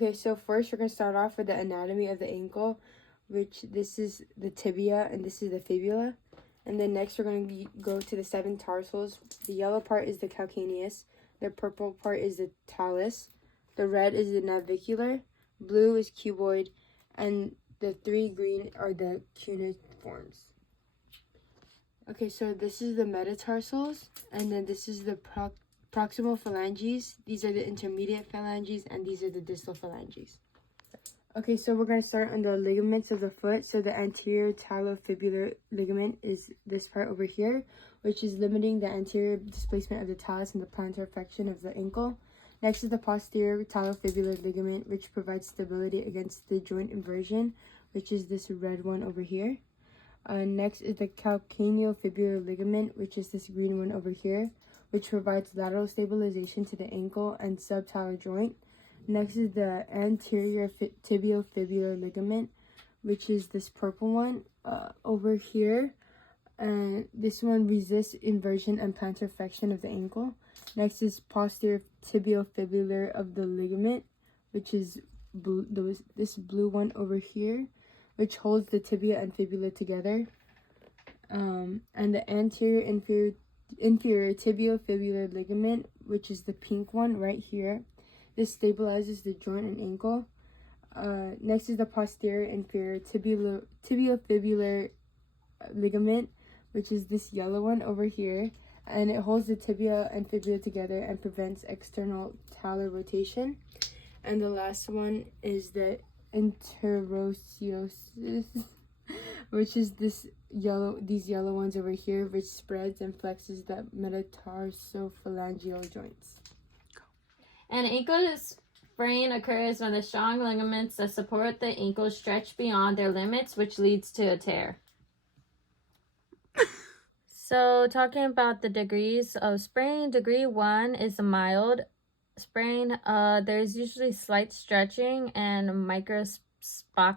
Okay, so first we're going to start off with the anatomy of the ankle, which this is the tibia and this is the fibula. And then next we're going to go to the 7 tarsals. The yellow part is the calcaneus, the purple part is the talus, the red is the navicular, blue is cuboid, and the 3 green are the cuneiforms. Okay, so this is the metatarsals, and then this is the proximal phalanges. These are the intermediate phalanges, and these are the distal phalanges. Okay, so we're going to start on the ligaments of the foot. So the anterior talofibular ligament is this part over here, which is limiting the anterior displacement of the talus and the plantar flexion of the ankle. Next is the posterior talofibular ligament, which provides stability against the joint inversion, which is this red one over here. Next is the calcaneofibular ligament, which is this green one over here, which provides lateral stabilization to the ankle and subtalar joint. Next is the anterior tibiofibular ligament, which is this purple one over here. And this one resists inversion and plantar flexion of the ankle. Next is posterior tibiofibular of the ligament, which is this blue one over here, which holds the tibia and fibula together. And the anterior inferior tibiofibular ligament, which is the pink one right here. This stabilizes the joint and ankle. Next is the posterior inferior tibiofibular ligament, which is this yellow one over here. And it holds the tibia and fibula together and prevents external talar rotation. And the last one is the interoceosis, which is these yellow ones over here, which spreads and flexes the metatarsophalangeal joints. An ankle sprain occurs when the strong ligaments that support the ankle stretch beyond their limits, which leads to a tear. So talking about the degrees of sprain, degree 1 is a mild sprain. There's usually slight stretching and microscopic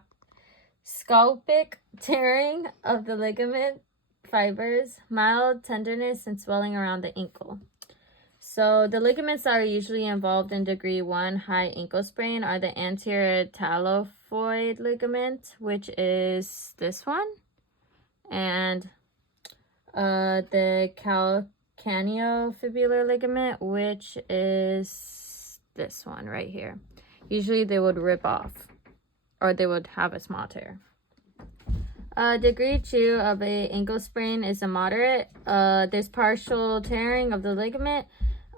tearing of the ligament fibers, mild tenderness and swelling around the ankle. So the ligaments that are usually involved in degree 1 high ankle sprain are the anterior talophoid ligament, which is this one, and the calcaneofibular ligament, which is this one right here. Usually they would rip off, or they would have a small tear. Degree 2 of a ankle sprain is a moderate. There's partial tearing of the ligament,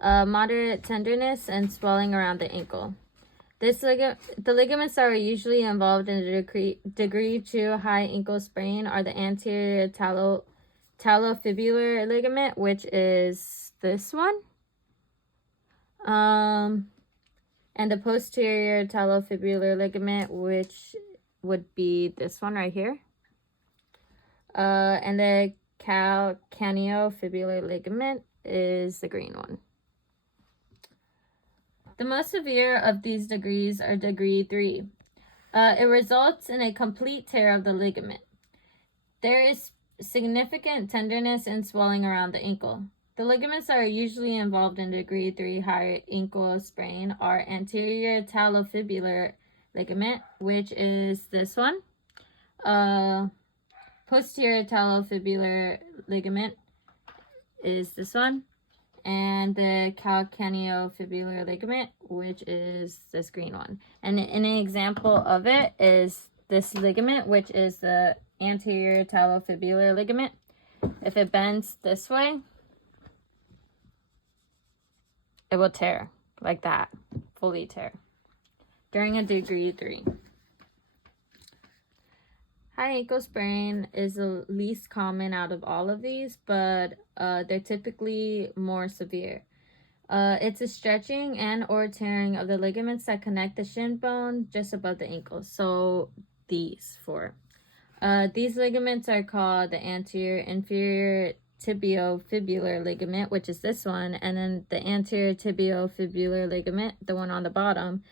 moderate tenderness, and swelling around the ankle. The ligaments that are usually involved in a degree 2 high ankle sprain are the anterior talofibular ligament, which is this one, and the posterior talofibular ligament, which would be this one right here, and the calcaneofibular ligament is the green one. The most severe of these degrees are degree 3. It results in a complete tear of the ligament. There is significant tenderness and swelling around the ankle. The ligaments that are usually involved in degree 3 high ankle sprain are anterior talofibular ligament, which is this one, posterior talofibular ligament is this one, and the calcaneofibular ligament, which is this green one. And an example of it is this ligament, which is the anterior talofibular ligament. If it bends this way, it will tear like that, fully tear during a degree 3. High ankle sprain is the least common out of all of these, but they're typically more severe. It's a stretching and or tearing of the ligaments that connect the shin bone just above the ankle. So these four. These ligaments are called the anterior inferior tibiofibular ligament, which is this one, and then the anterior tibiofibular ligament, the one on the bottom,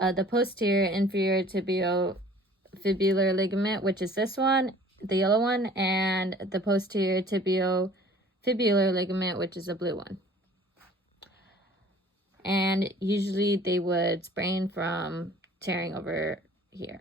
the posterior inferior tibiofibular ligament, which is this one, the yellow one, and the posterior tibiofibular ligament, which is the blue one. And usually they would sprain from tearing over here.